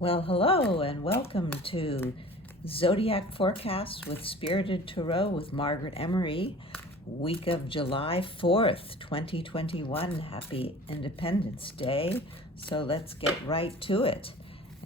Well, hello and welcome to Zodiac Forecast with Spirited Tarot with Margaret Emory, week of July 4th, 2021. Happy Independence Day. So let's get right to it.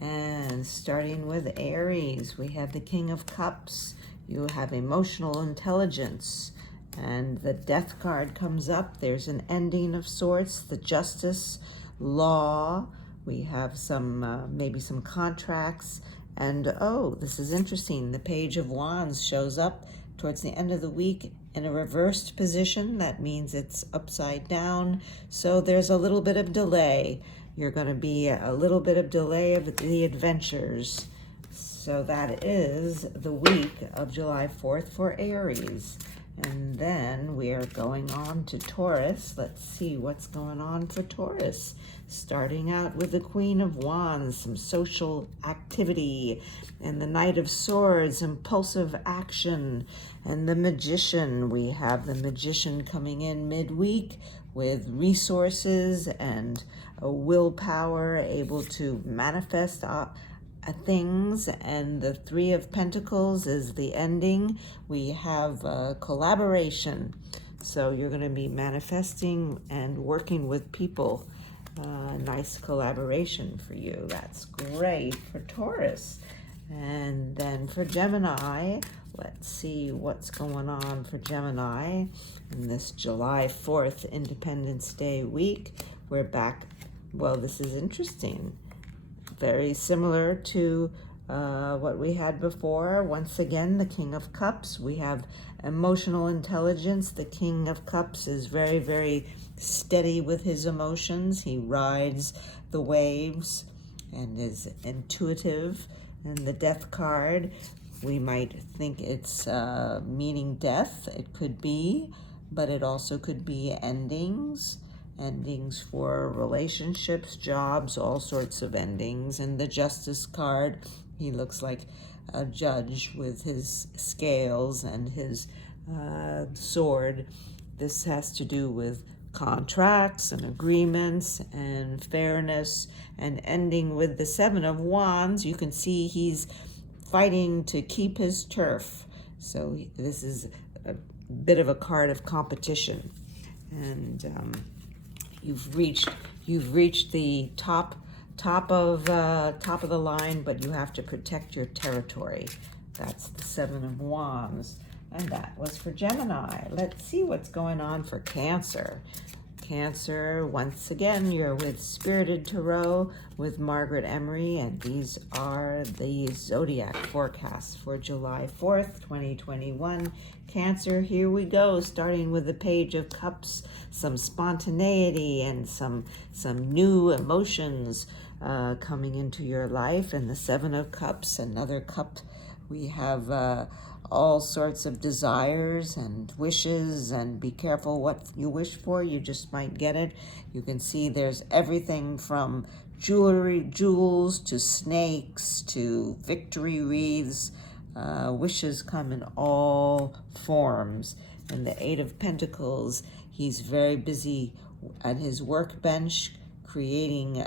And starting with Aries, we have the King of Cups. You have emotional intelligence. And the Death card comes up. There's an ending of sorts, the Justice, law. We have some, maybe some contracts. And oh, this is interesting. The Page of Wands shows up towards the end of the week in a reversed position. That means it's upside down. So there's a little bit of delay. You're going to be a little bit of delay of the adventures. So that is the week of July 4th for Aries. And then we are going on to Taurus. Let's see what's going on for Taurus. Starting out with the Queen of Wands, some social activity, and the Knight of Swords, impulsive action, and the Magician. We have the Magician coming in midweek with resources and a willpower, able to manifest things, and the Three of Pentacles is the ending. We have collaboration, so you're going to be manifesting and working with people. Nice collaboration for you. That's great for Taurus. And then for Gemini, let's see what's going on for Gemini in this July 4th Independence Day week. We're back. Well, this is interesting. Very similar to what we had before. Once again, the King of Cups. We have emotional intelligence. The King of Cups is very, very steady with his emotions. He rides the waves and is intuitive. And the Death card, we might think it's meaning death. It could be, but it also could be endings. Endings for relationships, jobs, all sorts of endings. And the Justice card, he looks like a judge with his scales and his sword. This has to do with contracts and agreements and fairness, and ending with the Seven of Wands. You can see he's fighting to keep his turf. So this is a bit of a card of competition. And You've reached the top of the line, but you have to protect your territory. That's the Seven of Wands, and that was for Gemini. Let's see what's going on for Cancer. Cancer, once again, you're with Spirited Tarot with Margaret Emory, and these are the Zodiac forecasts for July 4th, 2021. Cancer, here we go, starting with the Page of Cups, some spontaneity and some new emotions coming into your life, and the Seven of Cups, another cup. We have all sorts of desires and wishes, and be careful what you wish for. You just might get it. You can see there's everything from jewels to snakes to victory wreaths. Wishes come in all forms. And the Eight of Pentacles, he's very busy at his workbench creating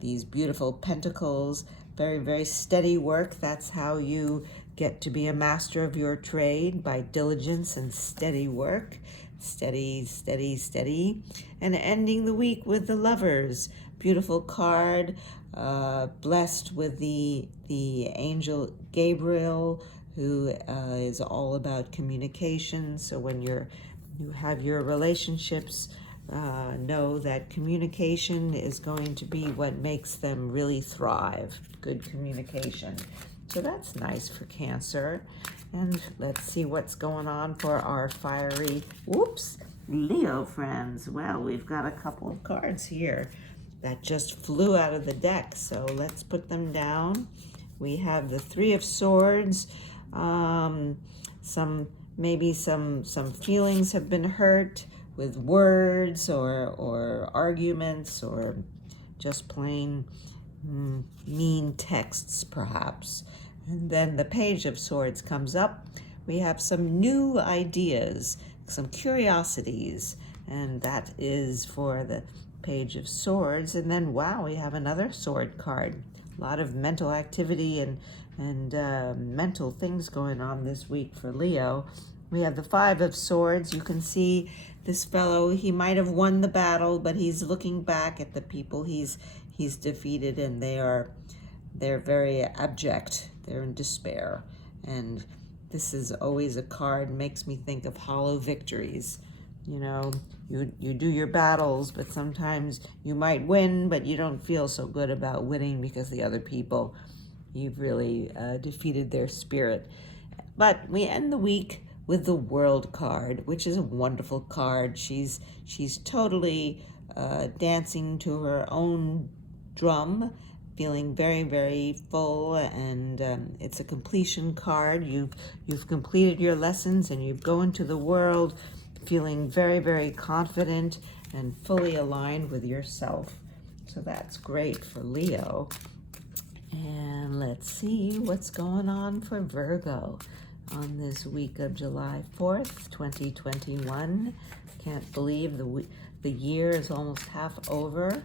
these beautiful pentacles. Very, very steady work. That's how you get to be a master of your trade, by diligence and steady work. Steady, steady, steady. And ending the week with the Lovers. Beautiful card, blessed with the angel Gabriel, who is all about communication. So when you have your relationships, know that communication is going to be what makes them really thrive. Good communication. So that's nice for Cancer. And let's see what's going on for our fiery, Leo friends. Well, we've got a couple of cards here that just flew out of the deck. So let's put them down. We have the Three of Swords. Maybe some feelings have been hurt with words or arguments, or just plain mean texts, perhaps. And then the Page of Swords comes up. We have some new ideas, some curiosities, and that is for Page of Swords, and then wow, we have another sword card. A lot of mental activity and mental things going on this week for Leo. We have the Five of Swords. You can see this fellow, he might have won the battle, but he's looking back at the people he's defeated, and they're very abject. They're in despair. And this is always a card, makes me think of hollow victories. You know, you do your battles, but sometimes you might win, but you don't feel so good about winning because the other people, you've really defeated their spirit. But we end the week with the World card, which is a wonderful card. She's totally dancing to her own drum, feeling very, very full, and it's a completion card. You've completed your lessons, and you go into the world feeling very, very confident and fully aligned with yourself. So that's great for Leo. And let's see what's going on for Virgo on this week of July 4th, 2021. Can't believe the year is almost half over.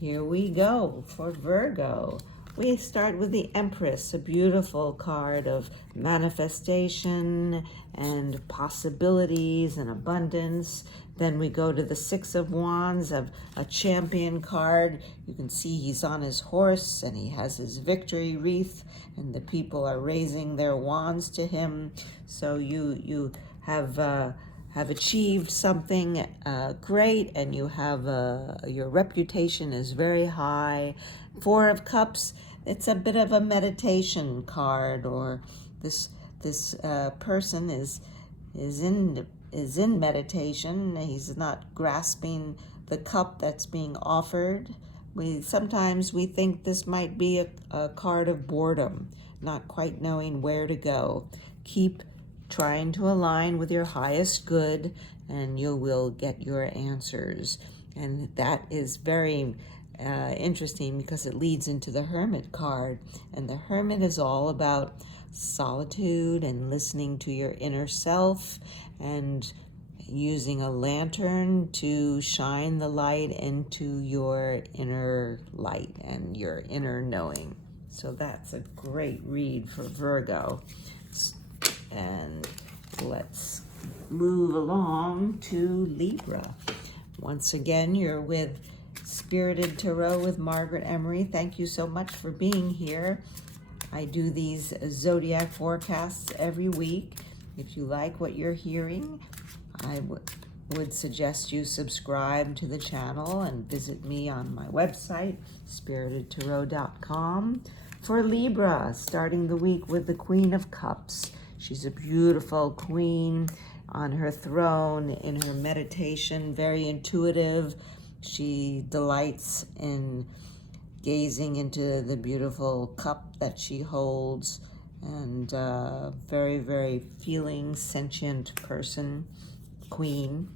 Here we go for Virgo. We start with the Empress, a beautiful card of manifestation and possibilities and abundance. Then we go to the Six of Wands, of a champion card. You can see he's on his horse and he has his victory wreath, and the people are raising their wands to him. So you have achieved something great, and you have your reputation is very high. Four of Cups, it's a bit of a meditation card, or this person is in meditation. He's not grasping the cup that's being offered. Sometimes we think this might be a card of boredom, not quite knowing where to go. Keep trying to align with your highest good, and you will get your answers. And that is very interesting because it leads into the Hermit card. And the Hermit is all about solitude and listening to your inner self, and using a lantern to shine the light into your inner light and your inner knowing. So that's a great read for Virgo. And let's move along to Libra. Once again, you're with Spirited Tarot with Margaret Emory. Thank you so much for being here. I do these zodiac forecasts every week. If you like what you're hearing, I would suggest you subscribe to the channel and visit me on my website, spiritedtarot.com. For Libra, starting the week with the Queen of Cups. She's a beautiful queen on her throne in her meditation, very intuitive. She delights in gazing into the beautiful cup that she holds, and very, very feeling, sentient person, queen.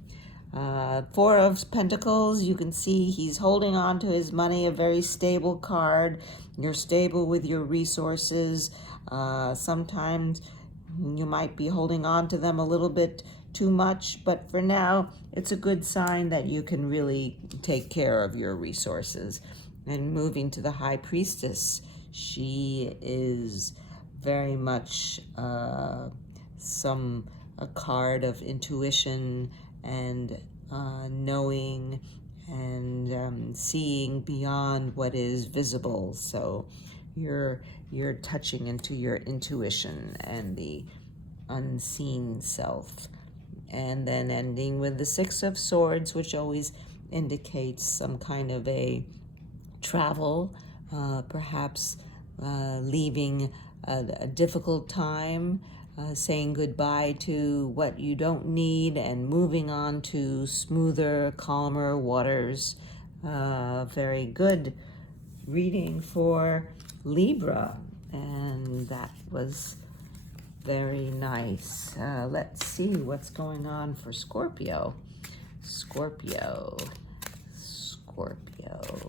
Four of Pentacles, you can see he's holding on to his money, a very stable card. You're stable with your resources. Sometimes you might be holding on to them a little bit too much, but for now, it's a good sign that you can really take care of your resources. And moving to the High Priestess, she is very much a card of intuition and knowing and seeing beyond what is visible. So you're touching into your intuition and the unseen self. And then ending with the Six of Swords, which always indicates some kind of a travel, perhaps leaving a difficult time, saying goodbye to what you don't need and moving on to smoother, calmer waters. Very good reading for Libra, and that was very nice. Let's see what's going on for Scorpio. Scorpio.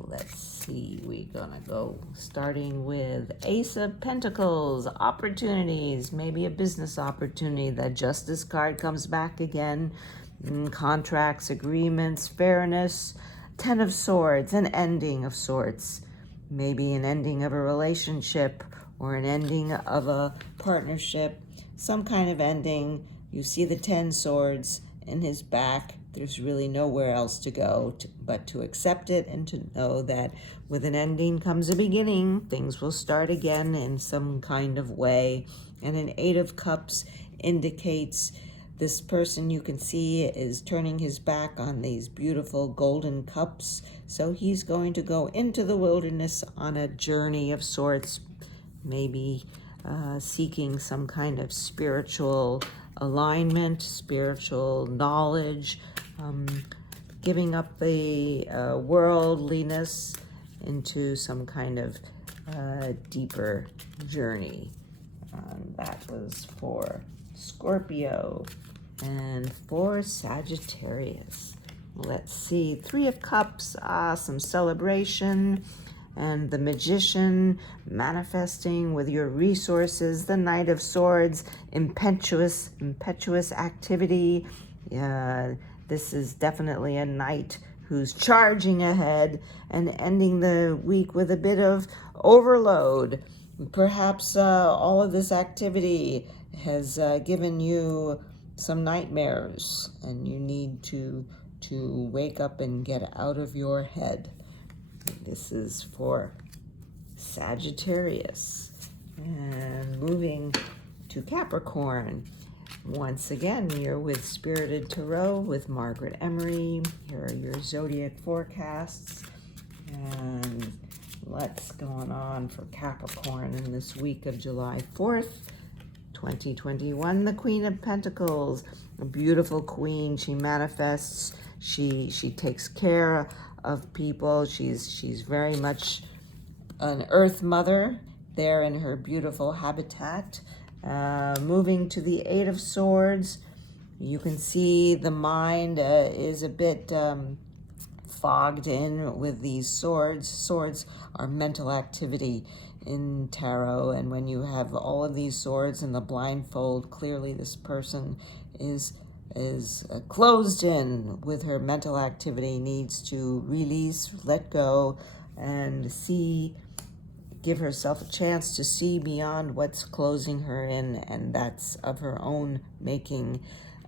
Let's see. We're gonna go starting with Ace of Pentacles. Opportunities. Maybe a business opportunity. That Justice card comes back again. Contracts, agreements, fairness. Ten of Swords, an ending of sorts. Maybe an ending of a relationship or an ending of a partnership. Some kind of ending. You see the 10 swords in his back. There's really nowhere else to go but to accept it and to know that with an ending comes a beginning. Things will start again in some kind of way. And an 8 of Cups indicates this person you can see is turning his back on these beautiful golden cups. So he's going to go into the wilderness on a journey of sorts, maybe seeking some kind of spiritual alignment, spiritual knowledge, giving up the worldliness into some kind of deeper journey. That was for Scorpio. And for Sagittarius, let's see, 3 of Cups, some celebration, and the Magician manifesting with your resources, the Knight of Swords, impetuous activity. This is definitely a knight who's charging ahead and ending the week with a bit of overload. Perhaps all of this activity has given you some nightmares, and you need to wake up and get out of your head. This is for Sagittarius. And moving to Capricorn. Once again, you're with Spirited Tarot with Margaret Emory. Here are your zodiac forecasts. And what's going on for Capricorn in this week of July 4th, 2021, the Queen of Pentacles, a beautiful queen. She manifests. She takes care of people. She's very much an earth mother there in her beautiful habitat. Moving to the 8 of Swords, you can see the mind is a bit fogged in with these swords. Swords are mental activity in tarot, and when you have all of these swords in the blindfold, clearly this person is closed in with her mental activity, needs to release, let go, and give herself a chance to see beyond what's closing her in, and that's of her own making.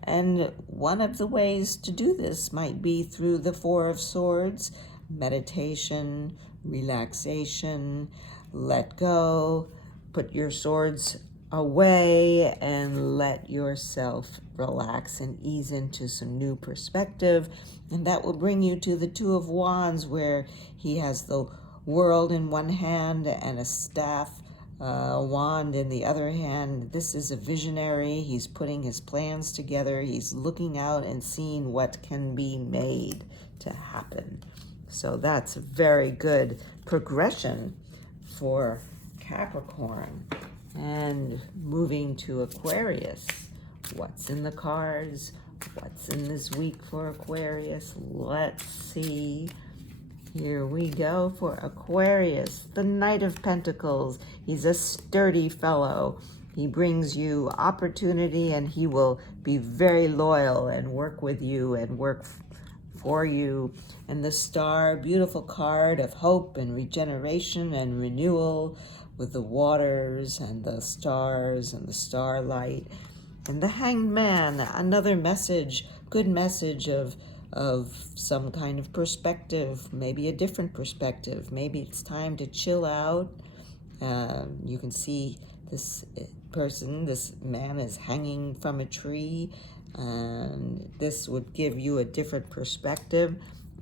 And one of the ways to do this might be through the 4 of Swords, meditation, relaxation, let go, put your swords away and let yourself relax and ease into some new perspective. And that will bring you to the 2 of Wands, where he has the world in one hand and a staff, wand in the other hand. This is a visionary. He's putting his plans together. He's looking out and seeing what can be made to happen. So that's a very good progression for Capricorn. And moving to Aquarius, what's in the cards? What's in this week for Aquarius? Let's see. Here we go for Aquarius, the Knight of Pentacles. He's a sturdy fellow. He brings you opportunity, and he will be very loyal and work with you and work for you. And the Star, beautiful card of hope and regeneration and renewal with the waters and the stars and the starlight. And the Hanged Man, another message, good message of some kind of perspective, maybe a different perspective. Maybe it's time to chill out. You can see this person, this man is hanging from a tree, and this would give you a different perspective.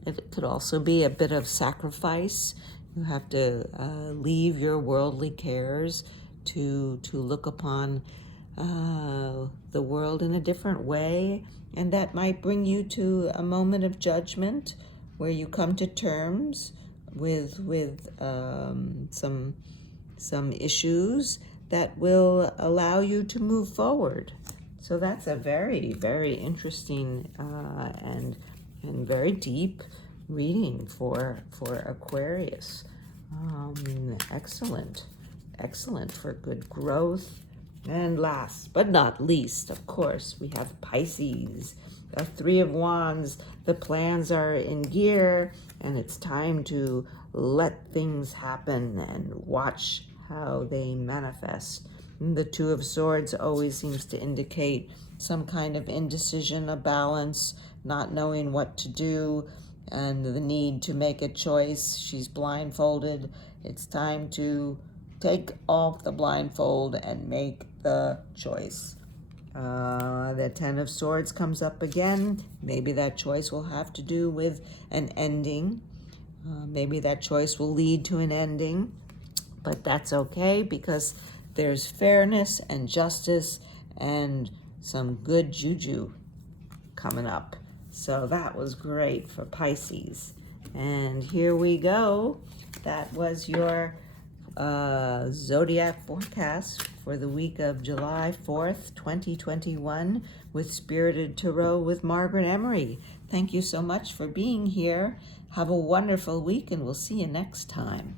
It could also be a bit of sacrifice. You have to leave your worldly cares to look upon the world in a different way, and that might bring you to a moment of judgment where you come to terms with some issues that will allow you to move forward. So that's a very, very interesting and very deep reading for Aquarius. Excellent for good growth And last but not least, of course, we have Pisces, the Three of Wands. The plans are in gear, and it's time to let things happen and watch how they manifest. And the Two of Swords always seems to indicate some kind of indecision, a balance, not knowing what to do, and the need to make a choice. She's blindfolded. It's time to take off the blindfold and make the choice. The Ten of Swords comes up again. Maybe that choice will have to do with an ending. Maybe that choice will lead to an ending, but that's okay because there's fairness and justice and some good juju coming up. So that was great for Pisces. And here we go. That was your Zodiac forecast for the week of July 4th, 2021 with Spirited Tarot with Margaret Emory. Thank you so much for being here. Have a wonderful week, and we'll see you next time.